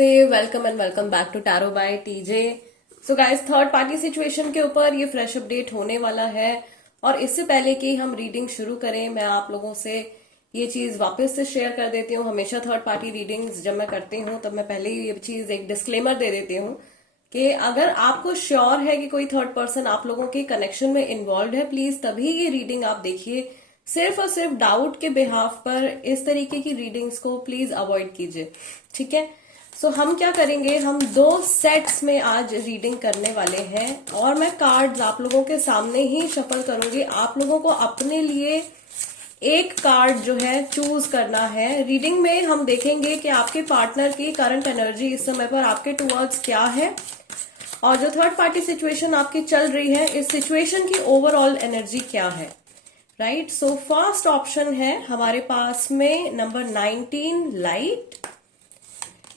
नमस्ते, welcome and welcome back to tarot by TJ. So guys, third party situation के ऊपर ये fresh update होने वाला है। और इससे पहले कि हम रीडिंग शुरू करें, मैं आप लोगों से ये चीज वापस से शेयर कर देती हूँ। हमेशा थर्ड पार्टी रीडिंग्स जब मैं करती हूँ तब मैं पहले ही ये चीज एक डिस्क्लेमर दे देती हूँ कि अगर आपको श्योर है कि कोई थर्ड पर्सन आप लोगों के कनेक्शन में इन्वॉल्व है, प्लीज तभी ये रीडिंग आप देखिए। सिर्फ और सिर्फ डाउट के बिहाफ पर इस तरीके की रीडिंग्स को प्लीज अवॉइड कीजिए, ठीक है। सो हम क्या करेंगे, हम 2 सेट्स में आज रीडिंग करने वाले हैं और मैं कार्ड्स आप लोगों के सामने ही शफल करूंगी। आप लोगों को अपने लिए एक कार्ड जो है चूज करना है। रीडिंग में हम देखेंगे कि आपके पार्टनर की करंट एनर्जी इस समय पर आपके टुवर्ड्स क्या है और जो थर्ड पार्टी सिचुएशन आपकी चल रही है, इस सिचुएशन की ओवरऑल एनर्जी क्या है, राइट। सो फर्स्ट ऑप्शन है हमारे पास में number 19 light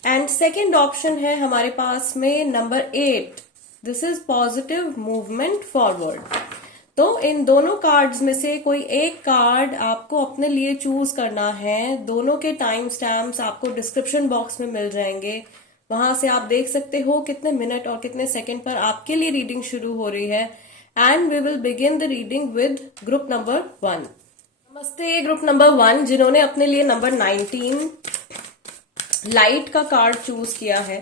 and second option है हमारे पास में number 8, this is positive movement forward. तो इन दोनों कार्ड्स में से कोई एक कार्ड आपको अपने लिए चूज करना है। दोनों के टाइम स्टैम्प्स आपको डिस्क्रिप्शन बॉक्स में मिल जाएंगे, वहां से आप देख सकते हो कितने मिनट और कितने सेकंड पर आपके लिए रीडिंग शुरू हो रही है। And we will begin the reading with group number 1। नमस्ते ग्रुप नंबर 1 जिन्होंने अपने लिए नंबर 19 लाइट का कार्ड चूज किया है।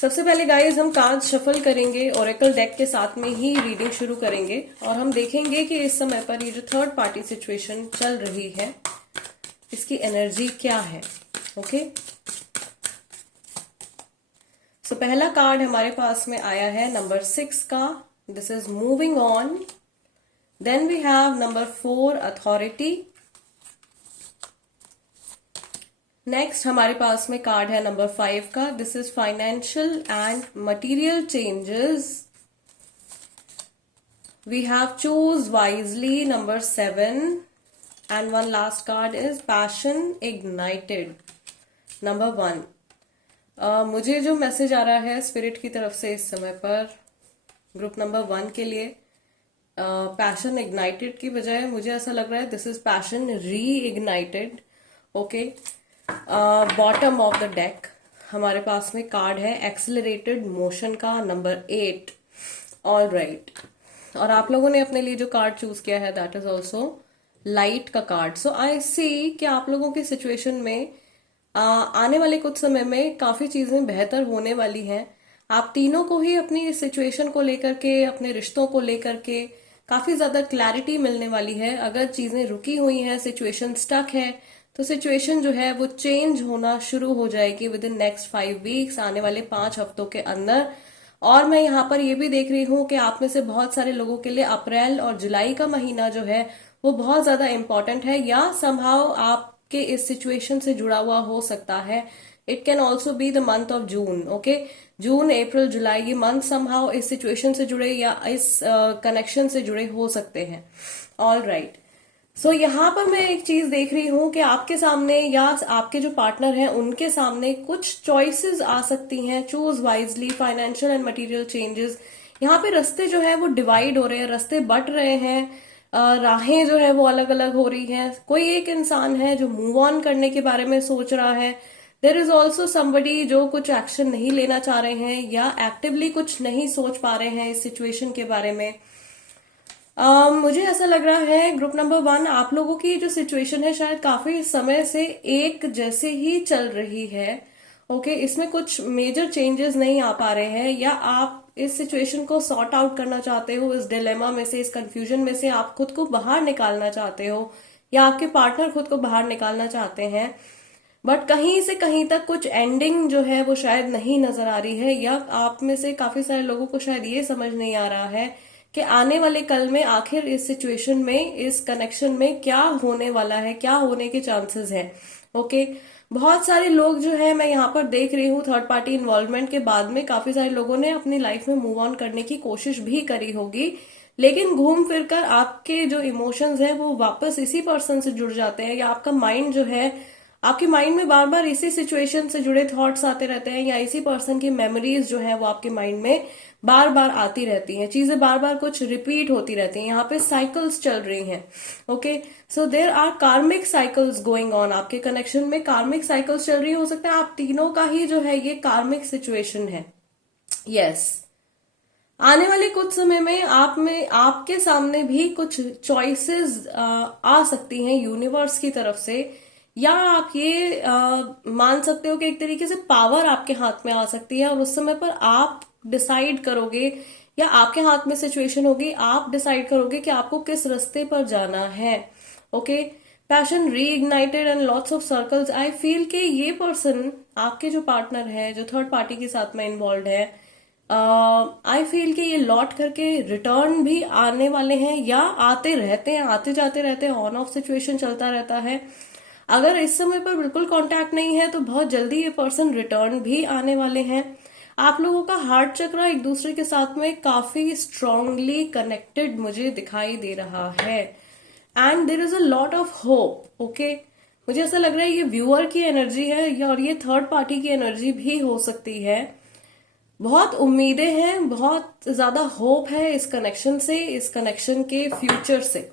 सबसे पहले गाइस हम कार्ड शफल करेंगे, ओरेकल डेक के साथ में ही रीडिंग शुरू करेंगे और हम देखेंगे कि इस समय पर ये जो थर्ड पार्टी सिचुएशन चल रही है इसकी एनर्जी क्या है। ओके, सो पहला कार्ड हमारे पास में आया है नंबर 6 का, this is moving on. Then we have number 4 authority. Next हमारे पास में कार्ड है नंबर 5 का, this is financial and material changes. We have choose wisely number 7 and one last card is passion ignited number 1। मुझे जो message आ रहा है spirit की तरफ से इस समय पर ग्रुप नंबर 1 के लिए पैशन इग्नाइटेड की बजाय मुझे ऐसा लग रहा है दिस इज पैशन री ignited. Okay, bottom of the deck हमारे पास में कार्ड है एक्सेलरेटेड मोशन का नंबर 8। ऑल राइट, और आप लोगों ने अपने लिए जो कार्ड चूज किया है दैट इज ऑल्सो लाइट का कार्ड। सो आई सी कि आप लोगों की सिचुएशन में आने वाले कुछ समय में काफी चीजें बेहतर होने वाली हैं। आप तीनों को ही अपनी सिचुएशन को लेकर के, अपने रिश्तों को लेकर के काफी ज्यादा क्लैरिटी मिलने वाली है। अगर चीजें रुकी हुई हैं, सिचुएशन स्टक है, तो सिचुएशन जो है वो चेंज होना शुरू हो जाएगी विद इन नेक्स्ट 5 वीक्स, आने वाले 5 हफ्तों के अंदर। और मैं यहाँ पर ये भी देख रही हूँ कि आप में से बहुत सारे लोगों के लिए अप्रैल और जुलाई का महीना जो है वो बहुत ज्यादा इंपॉर्टेंट है, या समहाउ आपके इस सिचुएशन से जुड़ा हुआ हो सकता है। It can also be the month of June. Okay, June, April, July, ये मंथ समहाउ इस सिचुएशन से जुड़े या इस कनेक्शन से जुड़े हो सकते हैं। ऑल राइट, सो यहाँ पर मैं एक चीज देख रही हूँ कि आपके सामने या आपके जो पार्टनर हैं उनके सामने कुछ चॉइसेस आ सकती हैं। Choose wisely, financial and material changes. यहाँ पे रास्ते जो है वो डिवाइड हो रहे हैं, रास्ते बट रहे हैं, राहें जो है वो अलग अलग हो रही हैं। कोई एक इंसान है जो मूव ऑन करने के बारे में सोच रहा है। देर इज ऑल्सो समबडी जो कुछ एक्शन नहीं लेना चाह रहे हैं या एक्टिवली कुछ नहीं सोच पा रहे हैं इस सिचुएशन के बारे में। मुझे ऐसा लग रहा है ग्रुप नंबर 1 आप लोगों की जो सिचुएशन है शायद काफी समय से एक जैसे ही चल रही है। ओके, इसमें कुछ मेजर चेंजेस नहीं आ पा रहे हैं, या आप इस सिचुएशन को सॉर्ट आउट करना चाहते हो, इस डिलेमा में से, इस कंफ्यूजन में से आप खुद को बाहर निकालना चाहते हो, या आपके पार्टनर खुद को बाहर निकालना चाहते हैं। बट कहीं से कहीं तक कुछ एंडिंग जो है वो शायद नहीं नजर आ रही है, या आप में से काफी सारे लोगों को शायद ये समझ नहीं आ रहा है कि आने वाले कल में आखिर इस सिचुएशन में, इस कनेक्शन में क्या होने वाला है, क्या होने के चांसेस हैं। ओके, बहुत सारे लोग जो है मैं यहाँ पर देख रही हूँ थर्ड पार्टी इन्वॉल्वमेंट के बाद में काफी सारे लोगों ने अपनी लाइफ में मूव ऑन करने की कोशिश भी करी होगी, लेकिन घूम फिर कर आपके जो इमोशंस है वो वापस इसी पर्सन से जुड़ जाते हैं, या आपका माइंड जो है, आपके माइंड में बार बार इसी सिचुएशन से जुड़े थॉट्स आते रहते हैं, या इसी पर्सन की मेमोरीज जो है वो आपके माइंड में बार बार आती रहती हैं, चीजें बार बार कुछ रिपीट होती रहती हैं, यहाँ पे साइकिल्स चल रही हैं। ओके, सो देर आर कार्मिक साइकिल्स गोइंग ऑन, आपके कनेक्शन में कार्मिक साइकिल्स चल रही हो सकता है आप तीनों का ही जो है ये कार्मिक सिचुएशन है। यस, आने वाले कुछ समय में आप में आपके सामने भी कुछ चॉइसेस आ सकती हैं यूनिवर्स की तरफ से, या आप ये मान सकते हो कि एक तरीके से पावर आपके हाथ में आ सकती है और उस समय पर आप डिसाइड करोगे, या आपके हाथ में सिचुएशन होगी, आप डिसाइड करोगे कि आपको किस रास्ते पर जाना है। Okay, passion reignited and lots of circles. I feel कि ये पर्सन, आपके जो पार्टनर है, जो थर्ड पार्टी के साथ में इन्वॉल्व है, आई फील कि ये लौट करके रिटर्न भी आने वाले हैं, या आते रहते हैं, आते जाते रहते हैं, ऑन ऑफ सिचुएशन चलता रहता है। अगर इस समय पर बिल्कुल कांटेक्ट नहीं है तो बहुत जल्दी ये पर्सन रिटर्न भी आने वाले हैं। आप लोगों का हार्ट चक्र एक दूसरे के साथ में काफी स्ट्रांगली कनेक्टेड मुझे दिखाई दे रहा है, and there is a lot of hope. Okay, मुझे ऐसा लग रहा है ये व्यूअर की एनर्जी है और ये थर्ड पार्टी की एनर्जी भी हो सकती है। बहुत उम्मीदें हैं, बहुत ज्यादा होप है इस कनेक्शन से, इस कनेक्शन के फ्यूचर से।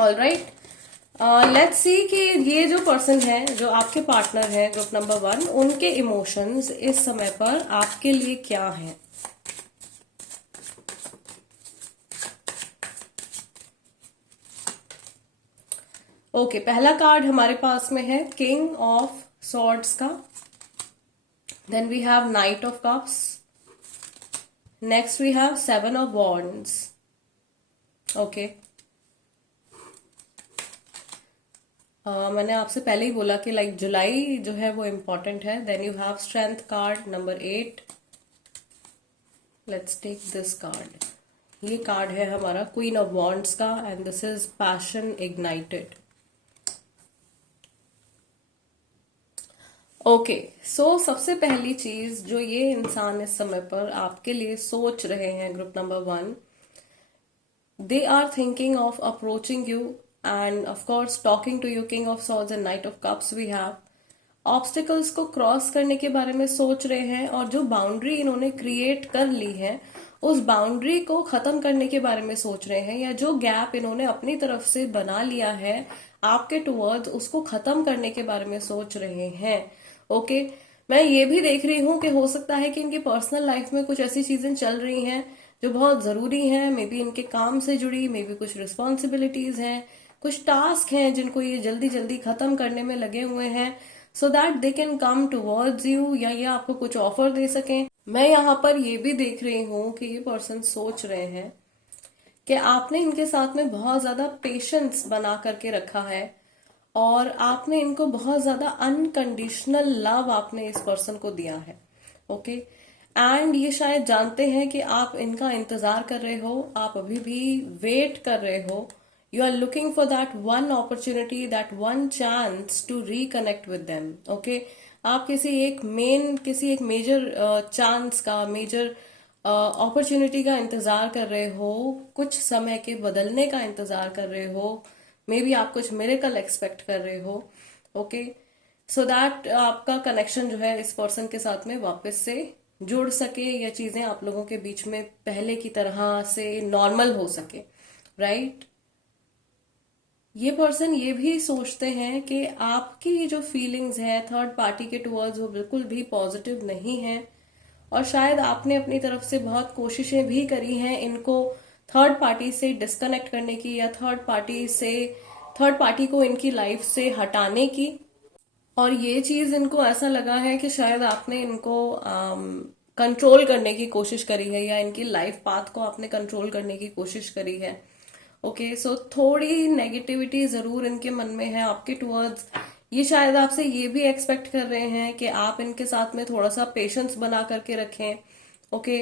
ऑलराइट, लेट्स सी कि ये जो पर्सन है, जो आपके पार्टनर है ग्रुप नंबर 1, उनके इमोशंस इस समय पर आपके लिए क्या हैं। ओके, पहला कार्ड हमारे पास में है किंग ऑफ सॉर्ड्स का, then we have knight of cups, next we have 7 of wands. Okay, मैंने आपसे पहले ही बोला कि लाइक जुलाई जो है वो इम्पोर्टेंट है। Then you have strength card number 8। Let's take this card. ये कार्ड है हमारा क्वीन ऑफ वॉन्ड्स का, and this is passion ignited. Okay, so सबसे पहली चीज जो ये इंसान इस समय पर आपके लिए सोच रहे हैं group number 1, they are thinking of approaching you and of course talking to you, king of swords and knight of cups we have। Obstacles को क्रॉस करने के बारे में सोच रहे हैं, और जो बाउंड्री इन्होंने क्रिएट कर ली है उस बाउंड्री को खत्म करने के बारे में सोच रहे हैं, या जो गैप इन्होंने अपनी तरफ से बना लिया है आपके टुवर्ड्स, उसको खत्म करने के बारे में सोच रहे हैं। ओके, मैं ये भी देख रही हूं कि हो सकता है कि इनकी पर्सनल लाइफ में कुछ ऐसी चीजें चल रही हैं जो बहुत जरूरी हैं, मे बी इनके काम से जुड़ी, मे बी कुछ रिस्पॉन्सिबिलिटीज हैं, कुछ टास्क हैं जिनको ये जल्दी जल्दी खत्म करने में लगे हुए हैं, so that they can come towards you, या ये आपको कुछ ऑफर दे सकें। मैं यहाँ पर ये भी देख रही हूँ कि ये पर्सन सोच रहे हैं कि आपने इनके साथ में बहुत ज्यादा पेशेंस बना करके रखा है, और आपने इनको बहुत ज्यादा अनकंडीशनल लव आपने इस पर्सन को दिया है। ओके, एंड ये शायद जानते हैं कि आप इनका इंतजार कर रहे हो, आप अभी भी वेट कर रहे हो, you are looking for that one opportunity, that one chance to reconnect with them. Okay, आप किसी एक मेजर चांस का, मेजर अपॉर्चुनिटी का इंतजार कर रहे हो, कुछ समय के बदलने का इंतजार कर रहे हो, मे बी आप कुछ मिरेकल एक्सपेक्ट कर रहे हो। ओके, सो दैट आपका कनेक्शन जो है इस पर्सन के साथ में वापस से जुड़ सके, या चीजें आप लोगों के बीच में पहले की तरह से नॉर्मल हो सके। राइट, ये पर्सन ये भी सोचते हैं कि आपकी जो फीलिंग्स है थर्ड पार्टी के टुवर्ड्स वो बिल्कुल भी पॉजिटिव नहीं है, और शायद आपने अपनी तरफ से बहुत कोशिशें भी करी हैं इनको थर्ड पार्टी से डिस्कनेक्ट करने की, या थर्ड पार्टी को इनकी लाइफ से हटाने की, और ये चीज इनको ऐसा लगा है कि शायद आपने इनको कंट्रोल करने की कोशिश करी है, या इनकी लाइफ पाथ को आपने कंट्रोल करने की कोशिश करी है। ओके, सो थोड़ी नेगेटिविटी जरूर इनके मन में है आपके टुवर्ड्स। ये शायद आपसे ये भी एक्सपेक्ट कर रहे हैं कि आप इनके साथ में थोड़ा सा पेशेंस बना करके रखें। Okay,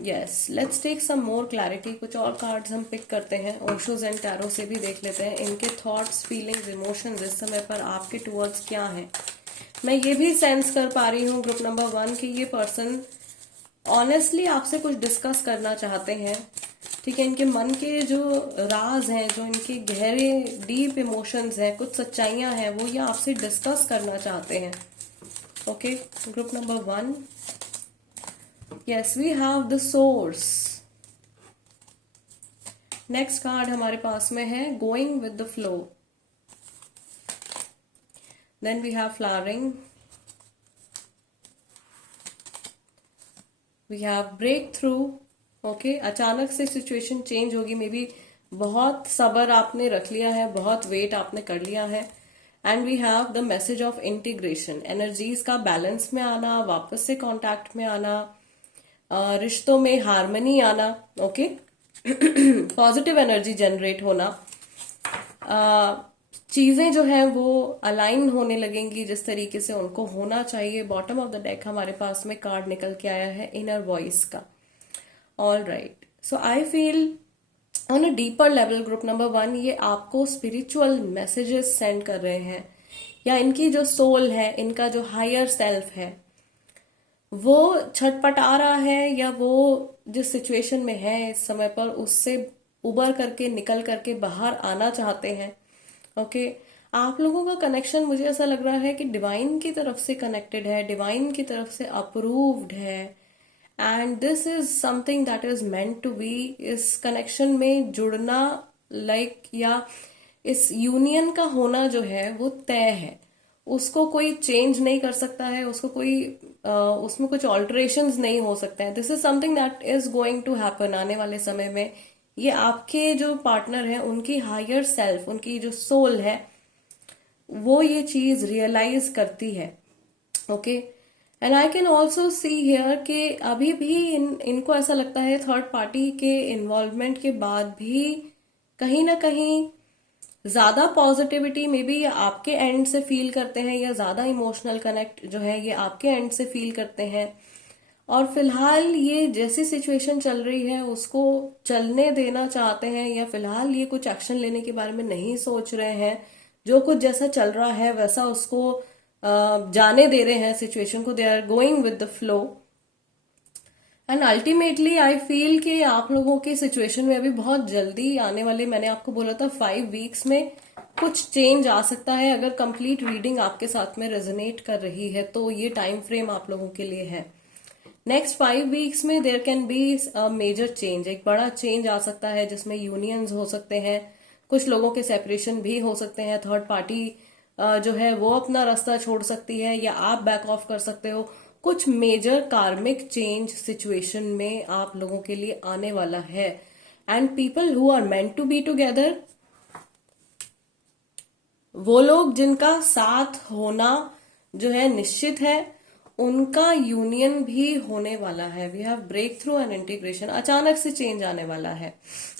yes, let's take some more clarity. कुछ और कार्ड्स हम पिक करते हैं, ओशोज एंड टैरो से भी देख लेते हैं इनके थॉट्स, फीलिंग्स, इमोशंस इस समय पर आपके टुवर्ड्स क्या हैं। मैं ये भी सेंस कर पा रही हूँ ग्रुप नंबर 1 कि ये पर्सन ऑनेस्टली आपसे कुछ डिस्कस करना चाहते हैं। ठीक है, इनके मन के जो राज हैं, जो इनके गहरे डीप इमोशंस हैं, कुछ सच्चाइयां हैं, वो ये आपसे डिस्कस करना चाहते हैं। Okay, group number 1, yes, we have the source. Next card हमारे पास में है going with the flow. Then we have flowering, we have breakthrough. Okay, अचानक से सिचुएशन चेंज होगी, मे बी बहुत सब्र आपने रख लिया है, बहुत वेट आपने कर लिया है। And we have the message of integration, energies का बैलेंस में आना, वापस से कांटेक्ट में आना, रिश्तों में हार्मनी आना। ओके, पॉजिटिव एनर्जी जनरेट होना, चीजें जो है वो अलाइन होने लगेंगी जिस तरीके से उनको होना चाहिए। बॉटम ऑफ द डेक हमारे पास में कार्ड निकल के आया है इनर वॉइस का। All right, so I feel on a deeper level group number 1 ये आपको स्पिरिचुअल मैसेजेस सेंड कर रहे हैं, या इनकी जो सोल है, इनका जो हायर सेल्फ है, वो छटपटा रहा है, या वो जिस सिचुएशन में है इस समय पर उससे उबर करके निकल करके बाहर आना चाहते हैं। ओके, आप लोगों का कनेक्शन मुझे ऐसा लग रहा है कि डिवाइन की तरफ से कनेक्टेड है, डिवाइन की तरफ से अप्रूव्ड है, and this is something that is meant to be. इस कनेक्शन में जुड़ना या इस यूनियन का होना जो है वो तय है, उसको कोई चेंज नहीं कर सकता है, उसको कोई उसमें कुछ ऑल्टरेशंस नहीं हो सकते हैं। This is something that is going to happen आने वाले समय में। ये आपके जो पार्टनर है उनकी हायर सेल्फ, उनकी जो सोल है, वो ये चीज रियलाइज करती है। Okay, and I can also see here कि अभी भी इनको ऐसा लगता है थर्ड पार्टी के इन्वॉल्वमेंट के बाद भी कहीं ना कहीं ज्यादा पॉजिटिविटी में भी आपके एंड से फील करते हैं, या ज्यादा इमोशनल कनेक्ट जो है ये आपके एंड से फील करते हैं। और फिलहाल ये जैसी सिचुएशन चल रही है उसको चलने देना चाहते हैं, या फिलहाल ये कुछ एक्शन लेने के बारे में नहीं सोच रहे हैं। जो कुछ जैसा चल रहा है वैसा उसको जाने दे रहे हैं सिचुएशन को। They are going with the flow, and ultimately I feel कि आप लोगों की सिचुएशन में अभी बहुत जल्दी आने वाले, मैंने आपको बोला था 5 वीक्स में कुछ चेंज आ सकता है। अगर कंप्लीट रीडिंग आपके साथ में रेजोनेट कर रही है तो ये टाइम फ्रेम आप लोगों के लिए है। नेक्स्ट 5 वीक्स में there can be a major change, एक बड़ा चेंज आ सकता है जिसमें यूनियंस हो सकते हैं, कुछ लोगों के सेपरेशन भी हो सकते हैं, थर्ड पार्टी जो है वो अपना रास्ता छोड़ सकती है, या आप बैक ऑफ कर सकते हो। कुछ मेजर कार्मिक चेंज सिचुएशन में आप लोगों के लिए आने वाला है, and people who are meant to be together, वो लोग जिनका साथ होना जो है निश्चित है, उनका यूनियन भी होने वाला है। We have breakthrough and integration, अचानक से चेंज आने वाला है।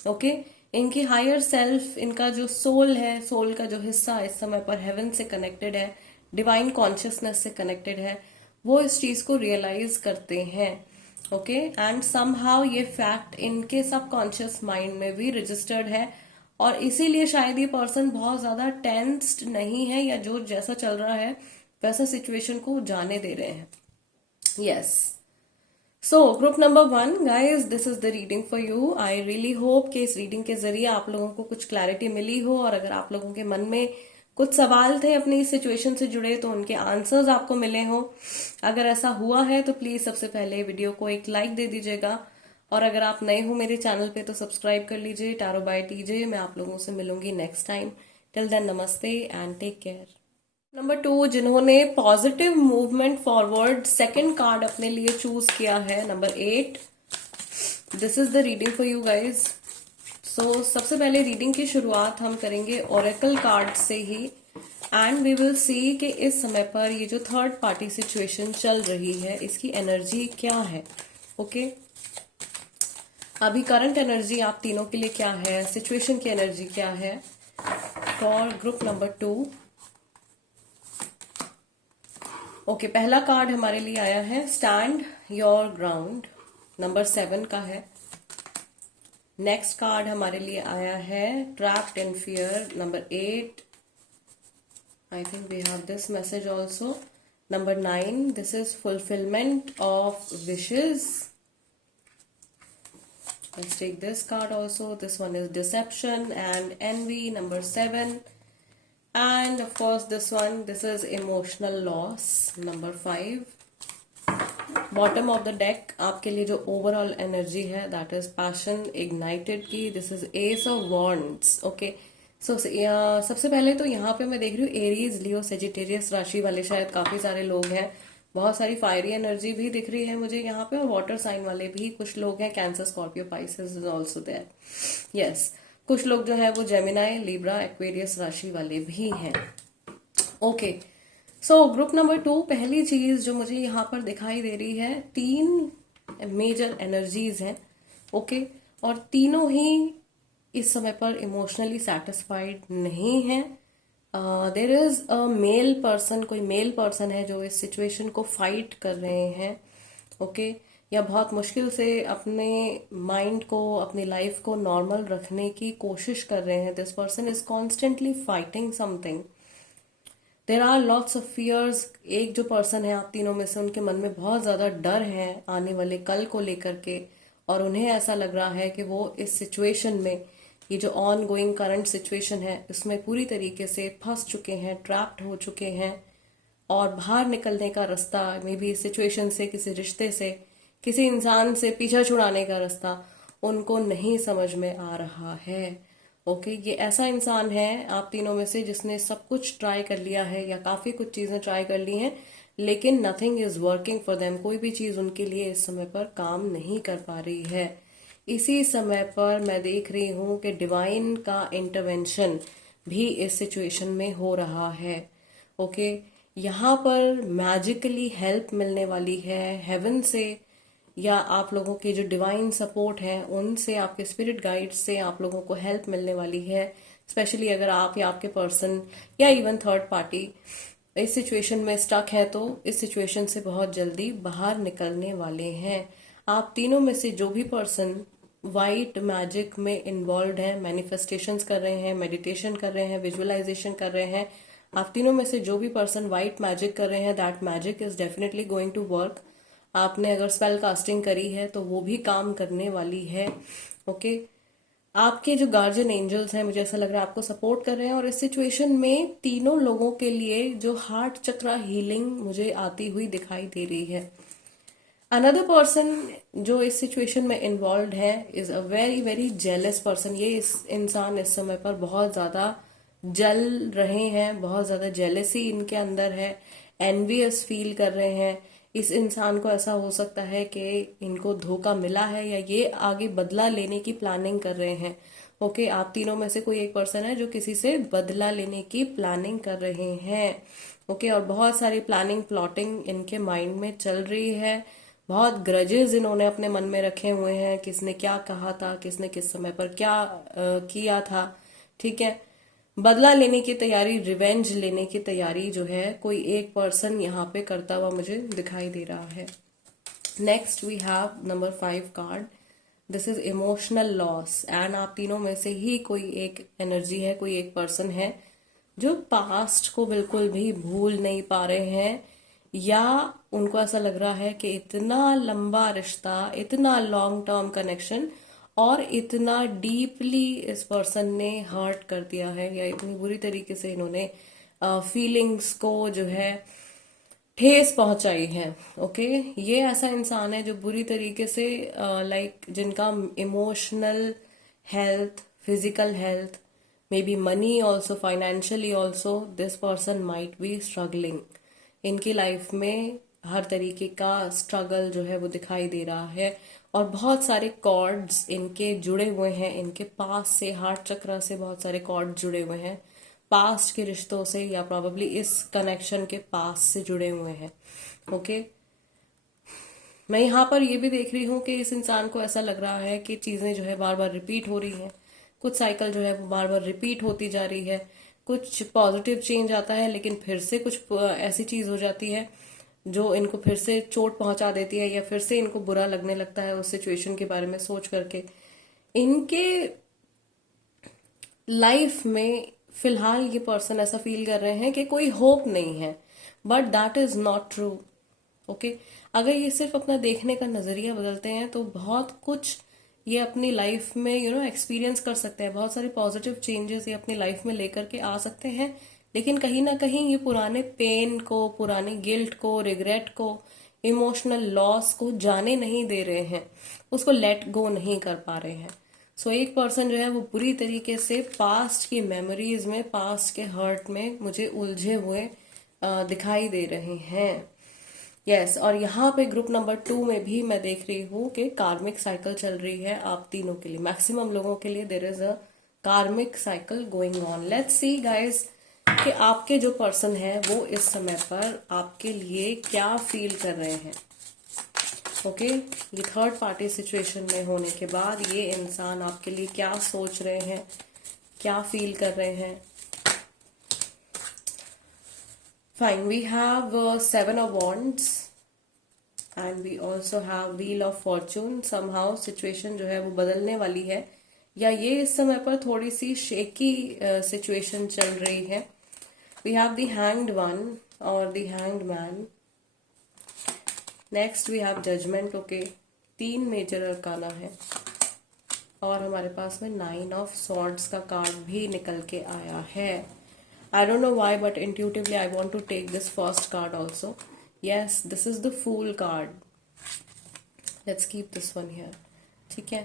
ओके, इनकी हायर सेल्फ, इनका जो सोल है, सोल का जो हिस्सा इस समय पर हेवन से कनेक्टेड है, डिवाइन कॉन्शियसनेस से कनेक्टेड है, वो इस चीज को रियलाइज करते हैं। ओके, एंड समहाउ ये फैक्ट इनके सबकॉन्शियस माइंड में भी रजिस्टर्ड है, और इसीलिए शायद ये पर्सन बहुत ज्यादा टेंस्ड नहीं है, या जो जैसा चल रहा है वैसा सिचुएशन को जाने दे रहे हैं। Yes, so group number 1 guys, this is the reading for you. I really hope कि इस रीडिंग के जरिए आप लोगों को कुछ क्लैरिटी मिली हो, और अगर आप लोगों के मन में कुछ सवाल थे अपनी इस सिचुएशन से जुड़े तो उनके आंसर्स आपको मिले हो। अगर ऐसा हुआ है तो प्लीज सबसे पहले वीडियो को एक लाइक दे दीजिएगा, और अगर आप नए हो मेरे चैनल पे तो सब्सक्राइब कर लीजिए। टैरो बाय टीजे, मैं आप लोगों से मिलूंगी नेक्स्ट टाइम। टिल देन, नमस्ते एंड टेक केयर। नंबर 2, जिन्होंने positive movement forward second card अपने लिए चूज किया है, number 8, this is the reading for you guys. So सबसे पहले रीडिंग की शुरुआत हम करेंगे ओरेकल कार्ड से ही, एंड वी विल सी कि इस समय पर ये जो थर्ड पार्टी सिचुएशन चल रही है इसकी एनर्जी क्या है। ओके, अभी करंट एनर्जी आप तीनों के लिए क्या है, सिचुएशन की एनर्जी क्या है फॉर ग्रुप नंबर 2। ओके, पहला कार्ड हमारे लिए आया है स्टैंड योर ग्राउंड, नंबर 7 का है। नेक्स्ट कार्ड हमारे लिए आया है trapped in fear, number 8। I think we have this message also, number 9। This is fulfilment of wishes. Let's take this card also. This one is deception and envy, number 7. And of course this one, this is emotional loss, number 5. Bottom of the deck आपके लिए जो overall energy है that is passion ignited की। This is ace of wands. Okay, so सबसे पहले तो यहाँ पे मैं देख रही हूँ एरीज, लियो, सेजिटेरियस राशि वाले शायद काफी सारे लोग हैं। बहुत सारी फायरी एनर्जी भी दिख रही है मुझे यहाँ पे, और वाटर साइन वाले भी कुछ लोग हैं। Cancer, Scorpio, Pisces is also there. Yes, कुछ लोग जो है वो जेमिनाई, लिब्रा, एक्वेरियस राशि वाले भी हैं। ओके, सो ग्रुप नंबर 2, पहली चीज जो मुझे यहाँ पर दिखाई दे रही है, 3 मेजर एनर्जीज हैं। ओके, और तीनों ही इस समय पर इमोशनली सेटिस्फाइड नहीं है। There is a male person, कोई मेल पर्सन है जो इस सिचुएशन को फाइट कर रहे हैं। ओके, या बहुत मुश्किल से अपने माइंड को, अपनी लाइफ को नॉर्मल रखने की कोशिश कर रहे हैं। This person is constantly fighting something. There are lots of fears. एक जो पर्सन है आप तीनों में से, उनके मन में बहुत ज्यादा डर है आने वाले कल को लेकर के, और उन्हें ऐसा लग रहा है कि वो इस सिचुएशन में, ये जो ऑन गोइंग करंट सिचुएशन है, इसमें पूरी तरीके से फंस चुके हैं, ट्रैप्ड हो चुके हैं, और बाहर निकलने का रास्ता, मे बी इस सिचुएशन से, किसी रिश्ते से, किसी इंसान से पीछा छुड़ाने का रास्ता उनको नहीं समझ में आ रहा है। ओके, ये ऐसा इंसान है आप तीनों में से जिसने सब कुछ ट्राई कर लिया है, या काफी कुछ चीजें ट्राई कर ली हैं, लेकिन nothing is working for them. कोई भी चीज उनके लिए इस समय पर काम नहीं कर पा रही है। इसी समय पर मैं देख रही हूं कि डिवाइन का इंटरवेंशन भी इस सिचुएशन में हो रहा है। ओके, यहाँ पर मैजिकली हेल्प मिलने वाली है हेवन से, या आप लोगों के जो डिवाइन सपोर्ट है उनसे, आपके स्पिरिट गाइड से आप लोगों को हेल्प मिलने वाली है। स्पेशली अगर आप या आपके पर्सन या इवन थर्ड पार्टी इस सिचुएशन में स्टक है, तो इस सिचुएशन से बहुत जल्दी बाहर निकलने वाले हैं। आप तीनों में से जो भी पर्सन वाइट मैजिक में इन्वॉल्व है, मैनिफेस्टेशंस कर रहे हैं, मेडिटेशन कर रहे हैं, विजुअलाइजेशन कर रहे हैं, आप तीनों में से जो भी पर्सन वाइट मैजिक कर रहे हैं, that magic is definitely going to work. आपने अगर स्पेल कास्टिंग करी है तो वो भी काम करने वाली है। ओके, आपके जो गार्जियन एंजल्स हैं, मुझे ऐसा लग रहा है आपको सपोर्ट कर रहे हैं, और इस सिचुएशन में तीनों लोगों के लिए जो हार्ट चक्रा हीलिंग मुझे आती हुई दिखाई दे रही है। अनदर पर्सन जो इस सिचुएशन में इन्वॉल्व है is a very very jealous person. ये इस इंसान इस समय पर बहुत ज्यादा जल रहे हैं, बहुत ज्यादा जेलसी इनके अंदर है, एनवियस फील कर रहे हैं। इस इंसान को ऐसा हो सकता है कि इनको धोखा मिला है, या ये आगे बदला लेने की प्लानिंग कर रहे हैं। ओके, आप तीनों में से कोई एक पर्सन है जो किसी से बदला लेने की प्लानिंग कर रहे हैं। ओके, और बहुत सारी प्लानिंग, प्लॉटिंग इनके माइंड में चल रही है। बहुत ग्रजेस इन्होंने अपने मन में रखे हुए हैं, किसने क्या कहा था, किसने किस समय पर क्या किया था। ठीक है, बदला लेने की तैयारी, रिवेंज लेने की तैयारी जो है कोई एक पर्सन यहाँ पे करता हुआ मुझे दिखाई दे रहा है। Next we have number 5 card. This is emotional loss, and आप तीनों में से ही कोई एक एनर्जी है, कोई एक पर्सन है जो पास्ट को बिल्कुल भी भूल नहीं पा रहे हैं, या उनको ऐसा लग रहा है कि इतना लंबा रिश्ता, इतना लॉन्ग टर्म कनेक्शन, और इतना डीपली इस पर्सन ने हर्ट कर दिया है, या इतनी बुरी तरीके से इन्होंने फीलिंग्स को जो है ठेस पहुंचाई है। ओके, ये ऐसा इंसान है जो बुरी तरीके से लाइक जिनका emotional health, physical health, may be money also, financially also, this person might be struggling. इनकी लाइफ में हर तरीके का स्ट्रगल जो है वो दिखाई दे रहा है, और बहुत सारे कॉर्ड्स इनके जुड़े हुए हैं, इनके पास से, हार्ट चक्र से बहुत सारे कॉर्ड जुड़े हुए हैं, पास्ट के रिश्तों से, या प्रोबेबली इस कनेक्शन के पास से जुड़े हुए हैं। ओके, मैं यहाँ पर ये भी देख रही हूँ कि इस इंसान को ऐसा लग रहा है कि चीजें जो है बार बार रिपीट हो रही हैं, कुछ साइकिल जो है वो बार बार रिपीट होती जा रही है। कुछ पॉजिटिव चेंज आता है, लेकिन फिर से कुछ ऐसी चीज हो जाती है जो इनको फिर से चोट पहुंचा देती है, या फिर से इनको बुरा लगने लगता है उस सिचुएशन के बारे में सोच करके। इनके लाइफ में फिलहाल ये पर्सन ऐसा फील कर रहे हैं कि कोई होप नहीं है, but that is not true. Okay, अगर ये सिर्फ अपना देखने का नजरिया बदलते हैं तो बहुत कुछ ये अपनी लाइफ में एक्सपीरियंस कर सकते हैं, बहुत सारे पॉजिटिव चेंजेस ये अपनी लाइफ में लेकर के आ सकते हैं। लेकिन कहीं ना कहीं ये पुराने पेन को, पुराने गिल्ट को, रिग्रेट को, इमोशनल लॉस को जाने नहीं दे रहे हैं, उसको लेट गो नहीं कर पा रहे हैं। सो एक पर्सन जो है वो पूरी तरीके से पास्ट की मेमोरीज में, पास्ट के हर्ट में मुझे उलझे हुए दिखाई दे रहे हैं। यस, और यहाँ पे ग्रुप नंबर 2 में भी मैं देख रही हूँ कि कार्मिक साइकिल चल रही है आप तीनों के लिए, मैक्सिमम लोगों के लिए देयर इज अ कार्मिक cycle going on. Let's see guys कि आपके जो पर्सन है वो इस समय पर आपके लिए क्या फील कर रहे हैं। ओके, ये थर्ड पार्टी सिचुएशन में होने के बाद ये इंसान आपके लिए क्या सोच रहे हैं, क्या फील कर रहे हैं। Fine, we have 7 of wands and we also have wheel of fortune. Somehow situation जो है वो बदलने वाली है, या ये इस समय पर थोड़ी सी शेकी सिचुएशन चल रही है। We have the hanged one or the hanged man. Next we have judgement. Okay, 3 major arcana है और हमारे पास में 9 of swords का कार्ड भी निकल के आया है। I don't know why, but intuitively I want to take this first card also. Yes, this is the Fool card. Let's keep this one here. ठीक है,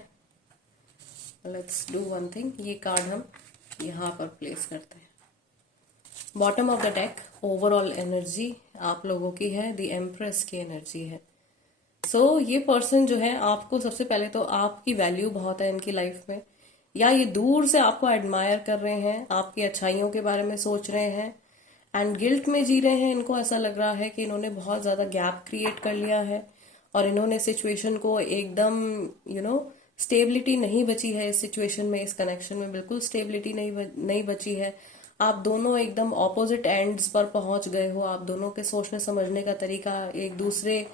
let's do one thing. ये card हम यहाँ पर प्लेस करते हैं। Bottom of the deck overall energy आप लोगों की है, द एम्प्रेस की एनर्जी है। सो ये पर्सन जो है आपको, सबसे पहले तो आपकी वैल्यू बहुत है इनकी लाइफ में, या ये दूर से आपको एडमायर कर रहे हैं, आपकी अच्छाइयों के बारे में सोच रहे हैं एंड गिल्ट में जी रहे हैं। इनको ऐसा लग रहा है कि इन्होंने बहुत ज्यादा गैप क्रिएट कर लिया है और इन्होंने सिचुएशन को एकदम स्टेबिलिटी नहीं बची है इस सिचुएशन में, इस कनेक्शन में बिल्कुल स्टेबिलिटी नहीं बची है। आप दोनों एकदम ऑपोजिट एंड्स पर पहुंच गए हो। आप दोनों के सोचने समझने का तरीका, एक दूसरे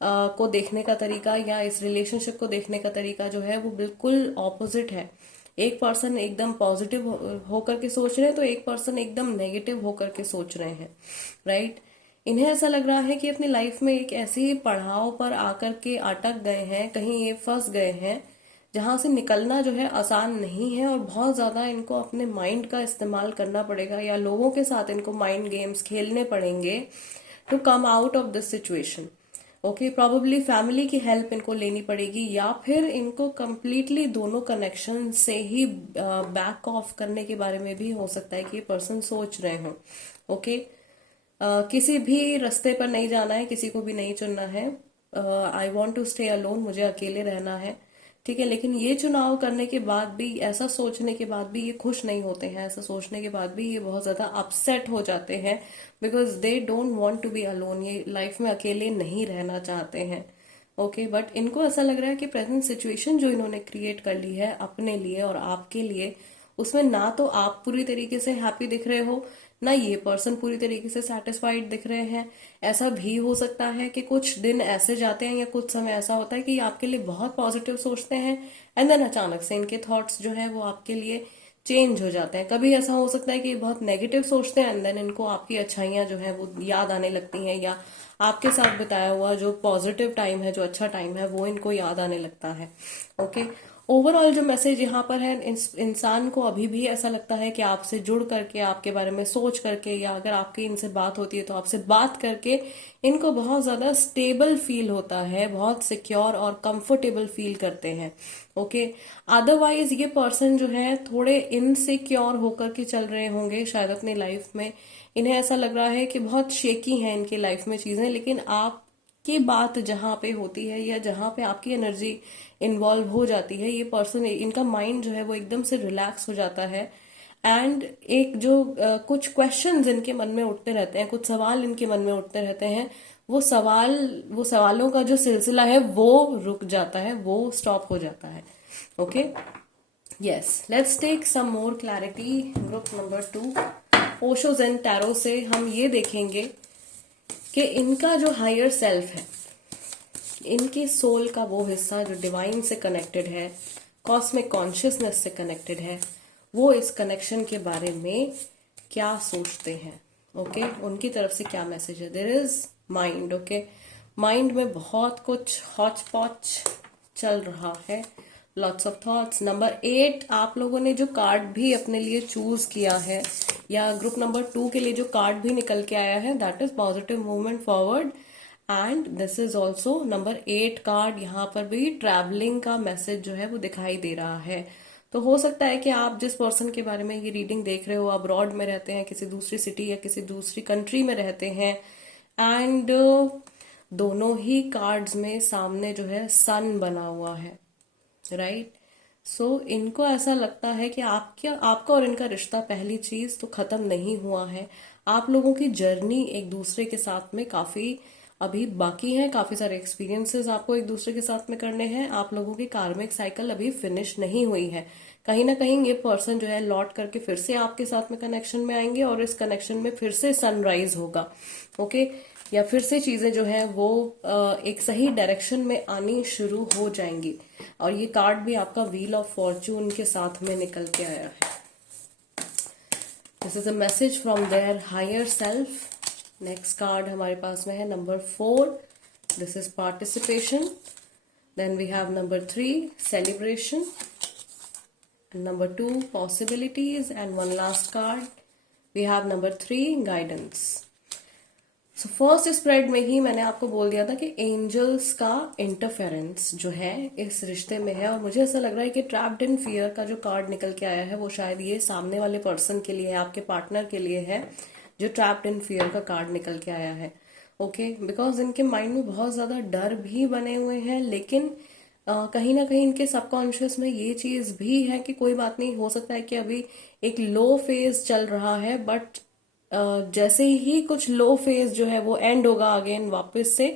को देखने का तरीका, या इस रिलेशनशिप को देखने का तरीका जो है वो बिल्कुल ऑपोजिट है। एक पर्सन एकदम पॉजिटिव होकर के सोच रहे हैं तो एक पर्सन एकदम नेगेटिव होकर के सोच रहे हैं, राइट। इन्हें ऐसा लग रहा है कि अपनी लाइफ में एक ऐसे पड़ाव पर आकर के अटक गए हैं, कहीं ये फंस गए हैं जहां से निकलना जो है आसान नहीं है और बहुत ज्यादा इनको अपने माइंड का इस्तेमाल करना पड़ेगा, या लोगों के साथ इनको माइंड गेम्स खेलने पड़ेंगे to come out of this situation. Okay, probably family की हेल्प इनको लेनी पड़ेगी, या फिर इनको कंप्लीटली दोनों कनेक्शन से ही बैक ऑफ करने के बारे में भी हो सकता है कि ये पर्सन सोच रहे हो। ओके, किसी भी रास्ते पर नहीं जाना है, किसी को भी नहीं चुनना है। I want to stay alone, मुझे अकेले रहना है, ठीक है। लेकिन ये चुनाव करने के बाद भी, ऐसा सोचने के बाद भी ये खुश नहीं होते हैं। ऐसा सोचने के बाद भी ये बहुत ज्यादा अपसेट हो जाते हैं, because they don't want to be alone. ये लाइफ में अकेले नहीं रहना चाहते हैं। ओके, बट इनको ऐसा लग रहा है कि प्रेजेंट सिचुएशन जो इन्होंने क्रिएट कर ली है अपने लिए और आपके लिए, उसमें ना तो आप पूरी तरीके से हैप्पी दिख रहे हो, ना ये पर्सन पूरी तरीके से सेटिस्फाइड दिख रहे हैं। ऐसा भी हो सकता है कि कुछ दिन ऐसे जाते हैं या कुछ समय ऐसा होता है कि आपके लिए बहुत पॉजिटिव सोचते हैं एंड देन अचानक से इनके थॉट्स जो है वो आपके लिए चेंज हो जाते हैं। कभी ऐसा हो सकता है कि बहुत नेगेटिव सोचते हैं एंड देन इनको आपकी अच्छाइयां जो है वो याद आने लगती हैं, या आपके साथ बिताया हुआ जो पॉजिटिव टाइम है, जो अच्छा टाइम है, वो इनको याद आने लगता है। ओके, ओवरऑल जो मैसेज यहाँ पर है, इंसान को अभी भी ऐसा लगता है कि आपसे जुड़ करके, आपके बारे में सोच करके, या अगर आपकी इनसे बात होती है तो आपसे बात करके इनको बहुत ज्यादा स्टेबल फील होता है, बहुत सिक्योर और कंफर्टेबल फील करते हैं। ओके, अदरवाइज ये पर्सन जो है थोड़े इनसिक्योर होकर के चल रहे होंगे शायद अपनी लाइफ में। इन्हें ऐसा लग रहा है कि बहुत शेकी है इनकी लाइफ में चीजें, लेकिन आप की बात जहां पे होती है या जहां पे आपकी एनर्जी इन्वॉल्व हो जाती है, ये पर्सन, इनका माइंड जो है वो एकदम से रिलैक्स हो जाता है। एंड एक जो कुछ क्वेश्चंस इनके मन में उठते रहते हैं, कुछ सवाल इनके मन में उठते रहते हैं, वो सवालों का जो सिलसिला है वो रुक जाता है, वो स्टॉप हो जाता है। Okay, yes, let's take some more clarity. Group number 2 Osho zen tarot से हम ये देखेंगे कि इनका जो हायर सेल्फ है, इनके सोल का वो हिस्सा जो डिवाइन से कनेक्टेड है, कॉस्मिक कॉन्शियसनेस से कनेक्टेड है, वो इस कनेक्शन के बारे में क्या सोचते हैं। ओके, उनकी तरफ से क्या मैसेज है। There is mind. Okay, mind में बहुत कुछ हॉच पॉच चल रहा है, लॉट्स ऑफ थॉट्स। नंबर 8 आप लोगों ने जो कार्ड भी अपने लिए चूज किया है, या ग्रुप नंबर 2 के लिए जो कार्ड भी निकल के आया है, that is positive movement forward and this is also number 8 card. यहाँ पर भी ट्रैवलिंग का मैसेज जो है वो दिखाई दे रहा है। तो हो सकता है कि आप जिस पर्सन के बारे में ये रीडिंग देख रहे हो अब्रॉड में रहते हैं, किसी दूसरी सिटी या किसी दूसरी कंट्री में रहते हैं, एंड दोनों ही कार्ड्स में सामने जो है सन बना हुआ है, राइट। सो इनको ऐसा लगता है कि आपका और इनका रिश्ता पहली चीज तो खत्म नहीं हुआ है। आप लोगों की जर्नी एक दूसरे के साथ में काफी अभी बाकी है, काफी सारे एक्सपीरियंसेस आपको एक दूसरे के साथ में करने हैं। आप लोगों की कार्मिक साइकिल अभी फिनिश नहीं हुई है। कहीं ना कहीं ये पर्सन जो है लौट करके फिर से आपके साथ में कनेक्शन में आएंगे और इस कनेक्शन में फिर से सनराइज होगा, ओके। या फिर से चीजें जो है वो एक सही डायरेक्शन में आनी शुरू हो जाएंगी। और ये कार्ड भी आपका व्हील ऑफ फॉर्च्यून के साथ में निकल के आया है। This is a message from their higher self. Next card हमारे पास में है number 4, this is participation. Then we have number 3, celebration, number 2, possibilities, and one last card we have number 3, guidance. So first spread में ही मैंने आपको बोल दिया था कि एंजल्स का इंटरफेरेंस जो है इस रिश्ते में है। और मुझे ऐसा लग रहा है कि ट्रैप्ड इन फियर का जो कार्ड निकल के आया है वो शायद ये सामने वाले पर्सन के लिए है, आपके पार्टनर के लिए है, जो ट्रैप्ड इन फियर का कार्ड निकल के आया है, ओके। बिकॉज इनके माइंड में बहुत ज्यादा डर भी बने हुए हैं, लेकिन कहीं ना कहीं इनके सबकॉन्शियस में ये चीज भी है कि कोई बात नहीं, हो सकता है कि अभी एक लो फेज चल रहा है, बट जैसे ही कुछ लो फेज जो है वो एंड होगा, अगेन वापस से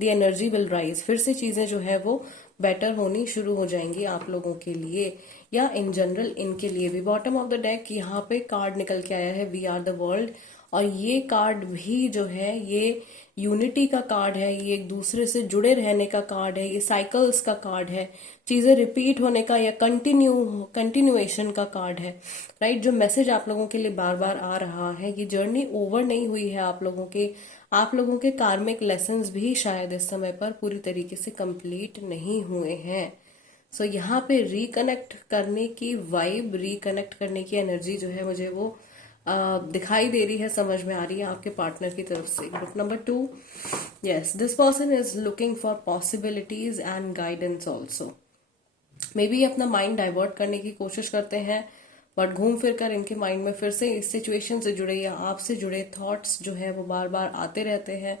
द एनर्जी विल राइज, फिर से चीजें जो है वो बेटर होनी शुरू हो जाएंगी आप लोगों के लिए या इन जनरल इनके लिए भी। बॉटम ऑफ द डेक यहाँ पे कार्ड निकल के आया है वी आर द वर्ल्ड। और ये कार्ड भी जो है ये यूनिटी का कार्ड है, ये एक दूसरे से जुड़े रहने का कार्ड है, ये साइकिल्स का कार्ड है, चीजें रिपीट होने का या कंटिन्यूएशन का कार्ड है, राइट। जो मैसेज आप लोगों के लिए बार बार आ रहा है, ये जर्नी ओवर नहीं हुई है आप लोगों की। आप लोगों के कार्मिक लेसन्स भी शायद इस समय पर पूरी तरीके से कंप्लीट नहीं हुए हैं। सो यहाँ पे रिकनेक्ट करने की वाइब, रिकनेक्ट करने की एनर्जी जो है मुझे वो दिखाई दे रही है, समझ में आ रही है आपके पार्टनर की तरफ से। Group number 2, yes, this person is looking for possibilities and guidance also. May be अपना माइंड डाइवर्ट करने की कोशिश करते हैं, बट घूम फिर कर इनके माइंड में फिर से इस सिचुएशन से जुड़े या आपसे जुड़े थॉट्स जो है वो बार बार आते रहते हैं।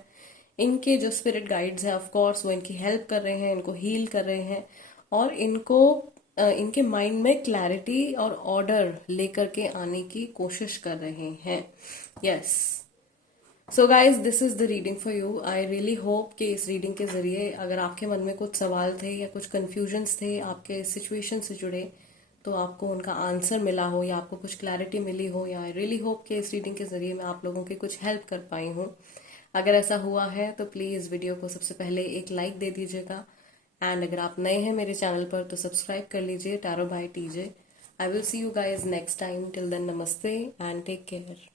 इनके जो स्पिरिट गाइड्स हैं ऑफ कोर्स वो इनकी हेल्प कर रहे हैं, इनको हील कर रहे हैं और इनको इनके माइंड में क्लैरिटी और ऑर्डर लेकर के आने की कोशिश कर रहे हैं। Yes, so guys, this is the reading for you. I really hope कि इस रीडिंग के जरिए अगर आपके मन में कुछ सवाल थे या कुछ कंफ्यूजन्स थे आपके सिचुएशन से जुड़े, तो आपको उनका आंसर मिला हो या आपको कुछ क्लैरिटी मिली हो, या आई रियली होप कि इस रीडिंग के जरिए मैं आप लोगों की कुछ हेल्प कर पाई हूँ। अगर ऐसा हुआ है तो प्लीज वीडियो को सबसे पहले एक लाइक दे दीजिएगा, एंड अगर आप नए हैं मेरे चैनल पर तो सब्सक्राइब कर लीजिए tarot by TJ. I will see you guys next time. Till then, नमस्ते एंड टेक केयर।